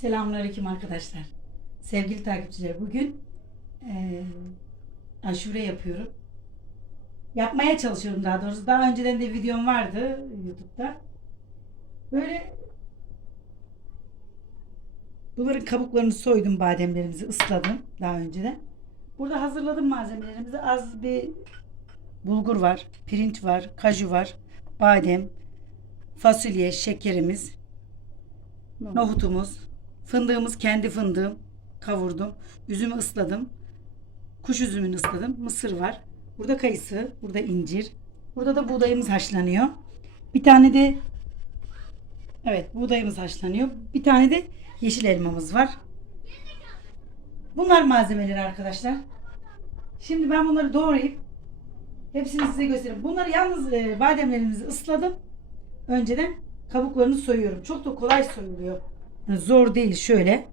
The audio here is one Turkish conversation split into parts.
Selamünaleyküm arkadaşlar. Sevgili takipçiler bugün eee aşure yapıyorum. Yapmaya çalışıyorum daha doğrusu. Daha önceden de videom vardı YouTube'da. Böyle bunların kabuklarını soydum bademlerimizi ısladım daha önceden. Burada hazırladım malzemelerimizi. Az bir bulgur var, pirinç var, kaju var, badem, fasulye, şekerimiz, nohutumuz, fındığımız kendi fındığım kavurdum. Üzümü ısladım. Kuş üzümünü ısladım. Mısır var. Burada kayısı, burada incir. Burada da buğdayımız haşlanıyor. Bir tane de Evet, buğdayımız haşlanıyor. Bir tane de yeşil elmamız var. Bunlar malzemeleri arkadaşlar. Şimdi ben bunları doğrayıp hepsini size göstereyim. Bunları yalnız e, bademlerimizi ısladım. Önceden kabuklarını soyuyorum. Çok da kolay soyuluyor. Zor değil şöyle.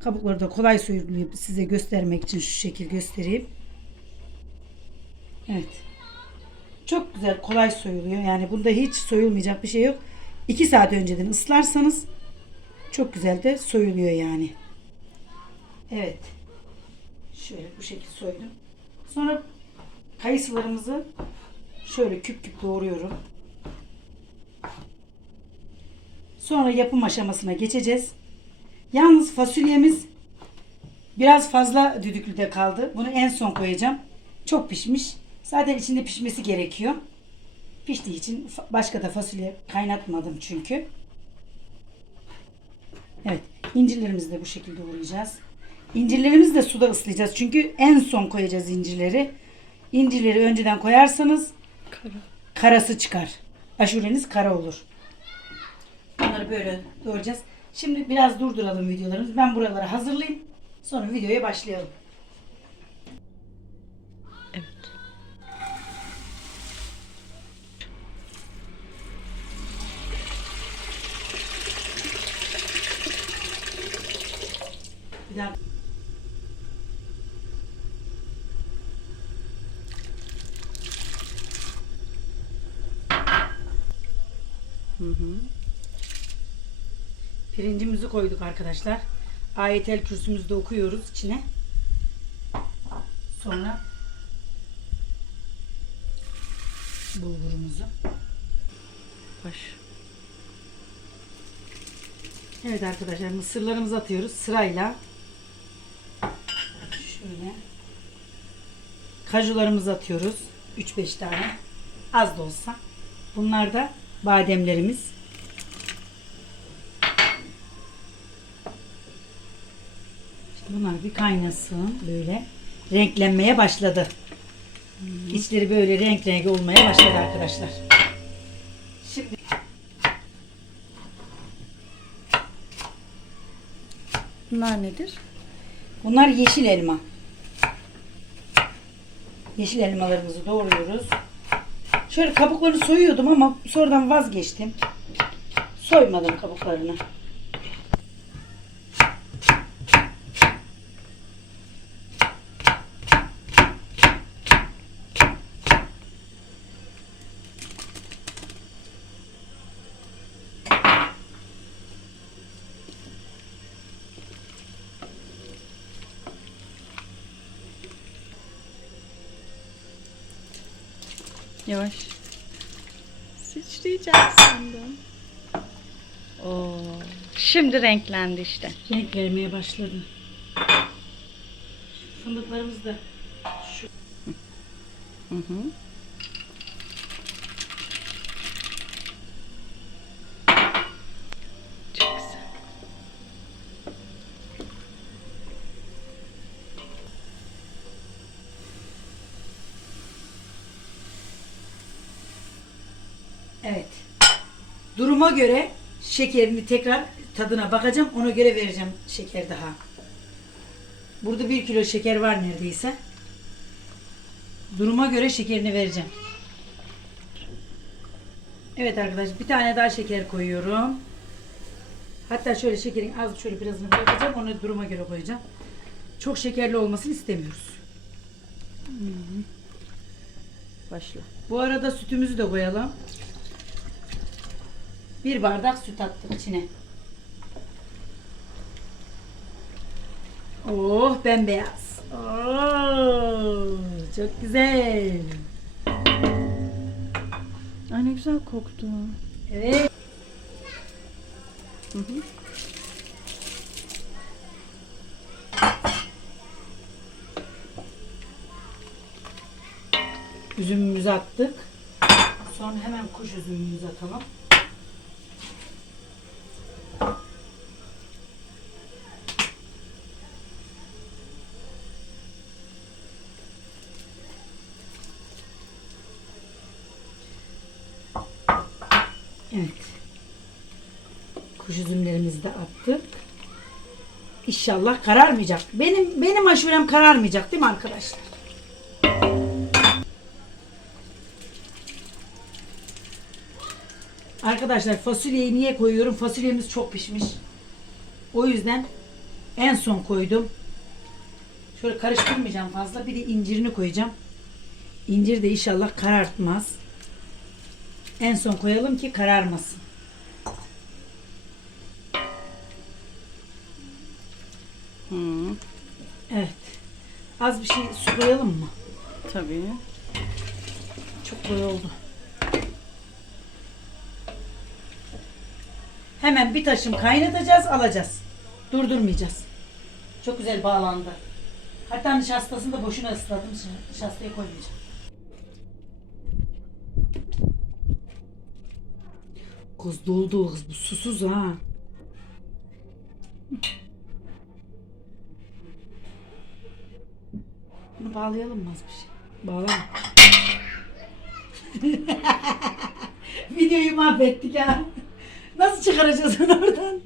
Kabukları da kolay soyuluyor. Size göstermek için şu şekil göstereyim. Evet. Çok güzel kolay soyuluyor. Yani bunda hiç soyulmayacak bir şey yok. 2 saat önceden ıslarsanız çok güzel de soyuluyor yani. Evet. Şöyle bu şekil soydum. Sonra kayısılarımızı şöyle küp küp doğruyorum. Sonra yapım aşamasına geçeceğiz. Yalnız fasulyemiz biraz fazla düdüklüde kaldı. Bunu en son koyacağım. Çok pişmiş. Zaten içinde pişmesi gerekiyor. Piştiği için başka da fasulye kaynatmadım çünkü. Evet. incirlerimizi de bu şekilde doğrayacağız. İncirlerimizi de suda ıslayacağız. Çünkü en son koyacağız incirleri. İncirleri önceden koyarsanız karası çıkar. Aşureniz kara olur. Bunları böyle doğrayacağız. Şimdi biraz durduralım videolarımızı. Ben buraları hazırlayayım. Sonra videoya başlayalım. Evet. Bir daha hı. Pirincimizi koyduk arkadaşlar. Ayetel kürsümüzü de okuyoruz içine. Sonra bulgurumuzu. Baş. Evet arkadaşlar mısırlarımızı atıyoruz sırayla. Şöyle. Kajularımızı atıyoruz. 3-5 tane. Az da olsa. Bunlar da bademlerimiz. Şimdi bunlar bir kaynasın böyle. Renklenmeye başladı. İçleri böyle renk renk olmaya başladı arkadaşlar. Şimdi Bunlar nedir? Bunlar yeşil elma. Yeşil elmalarımızı doğruyoruz. Şöyle kabuklarını soyuyordum ama sonradan vazgeçtim. Soymadım kabuklarını. Yavaş. Sıçrayacak sandım. Oo. Şimdi renklendi işte. Renk vermeye başladı. Fındıklarımız da şu Hı hı. Duruma göre şekerini tekrar tadına bakacağım. Ona göre vereceğim şeker daha. Burada bir kilo şeker var neredeyse. Duruma göre şekerini vereceğim. Evet arkadaşlar bir tane daha şeker koyuyorum. Hatta şöyle şekerin az şöyle birazını bırakacağım. Onu duruma göre koyacağım. Çok şekerli olmasını istemiyoruz. Başla. Bu arada sütümüzü de koyalım. Bir bardak süt attık içine. Oh bembeyaz. Oh, çok güzel. Ay ne güzel koktu. Evet. Üzümümüzü attık. Sonra hemen kuş üzümümüzü atalım. Evet. Kuş üzümlerimizi de attık. İnşallah kararmayacak. Benim benim aşurem kararmayacak değil mi arkadaşlar? Arkadaşlar fasulyeyi niye koyuyorum? Fasulyemiz çok pişmiş. O yüzden en son koydum. Şöyle karıştırmayacağım fazla. Bir de incirini koyacağım. İncir de inşallah karartmaz. En son koyalım ki kararmasın. Hı, Evet. Az bir şey su koyalım mı? tabii. Çok koyu oldu. Hemen bir taşım kaynatacağız, alacağız. Durdurmayacağız. Çok güzel bağlandı. Hatta nişastasını da boşuna ısladım. Nişastayı koymayacağım. Kız doldu kız bu susuz ha. Bunu bağlayalım mı az bir şey? Bağlama. Videoyu mahvettik ha. Nasıl çıkaracağız onu oradan?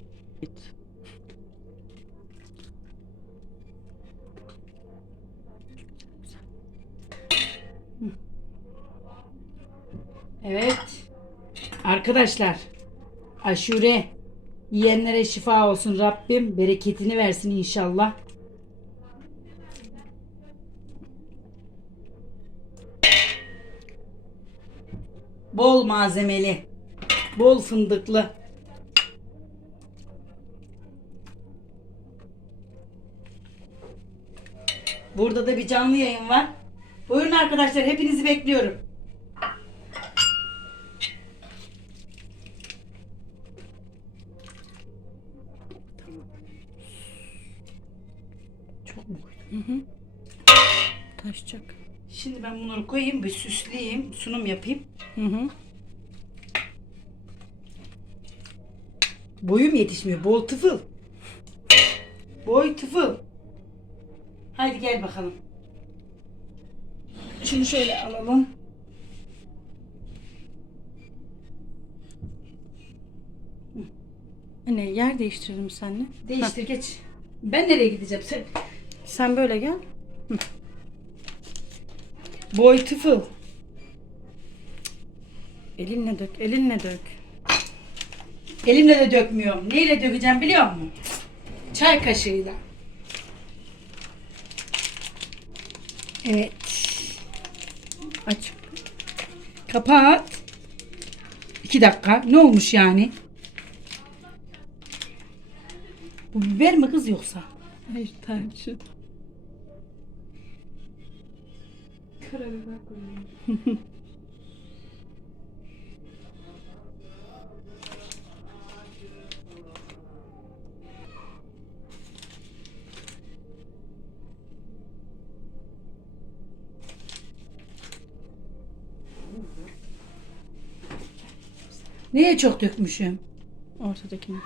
Evet. Arkadaşlar. Aşure. Yiyenlere şifa olsun Rabbim. Bereketini versin inşallah. Bol malzemeli. Bol fındıklı. Burada da bir canlı yayın var. Buyurun arkadaşlar hepinizi bekliyorum. Çok mu? Taşacak. Şimdi ben bunları koyayım bir süsleyeyim, sunum yapayım. Hı hı. Boyum yetişmiyor. Bol tıfıl. Boy tıfıl. Haydi gel bakalım. Şunu şöyle alalım. Anne yer değiştirelim seninle. Değiştir geç. Ben nereye gideceğim? Sen... Sen böyle gel. Boy tıfıl. Elinle dök, elinle dök. Elimle de dökmüyorum. Neyle dökeceğim biliyor musun? Çay kaşığıyla. Evet. Aç. Kapat. İki dakika. Ne olmuş yani? Bu biber mi kız yoksa? Hayır tarçın. Karabiber koyuyorum. Neye çok dökmüşüm? Ortadakini.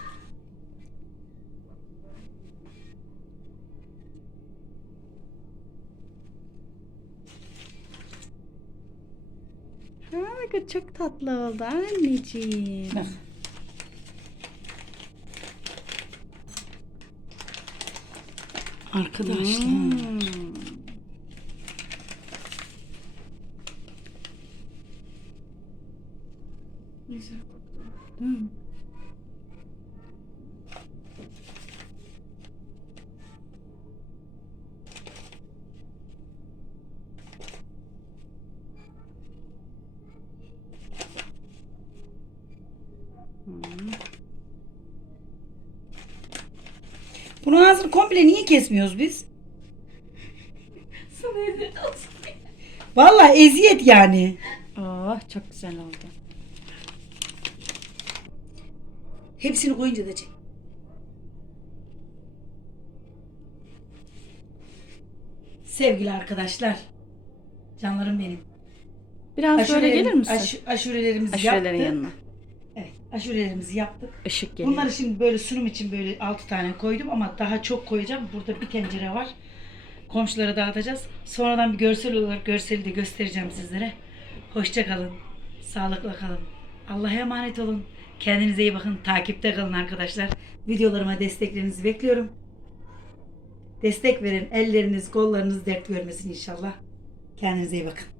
Çok tatlı oldu anneciğim. Bak. Arkadaşlar. Hmm. Hmm. Komple niye kesmiyoruz biz? Sana eziyet olsun. Vallahi eziyet yani. Oh çok güzel oldu. Hepsini koyunca da çek. Sevgili arkadaşlar. Canlarım benim. Biraz böyle gelir misin? aş- aşurelerimizi Aşurelerin yaptık. yanına. Aşurelerimizi yaptık. Işık geliyor. Bunları şimdi böyle sunum için böyle 6 tane koydum ama daha çok koyacağım. Burada bir tencere var. Komşulara dağıtacağız. Sonradan bir görsel olarak görseli de göstereceğim sizlere. Hoşça kalın. Sağlıkla kalın. Allah'a emanet olun. Kendinize iyi bakın. Takipte kalın arkadaşlar. Videolarıma desteklerinizi bekliyorum. Destek verin. Elleriniz, kollarınız dert görmesin inşallah. Kendinize iyi bakın.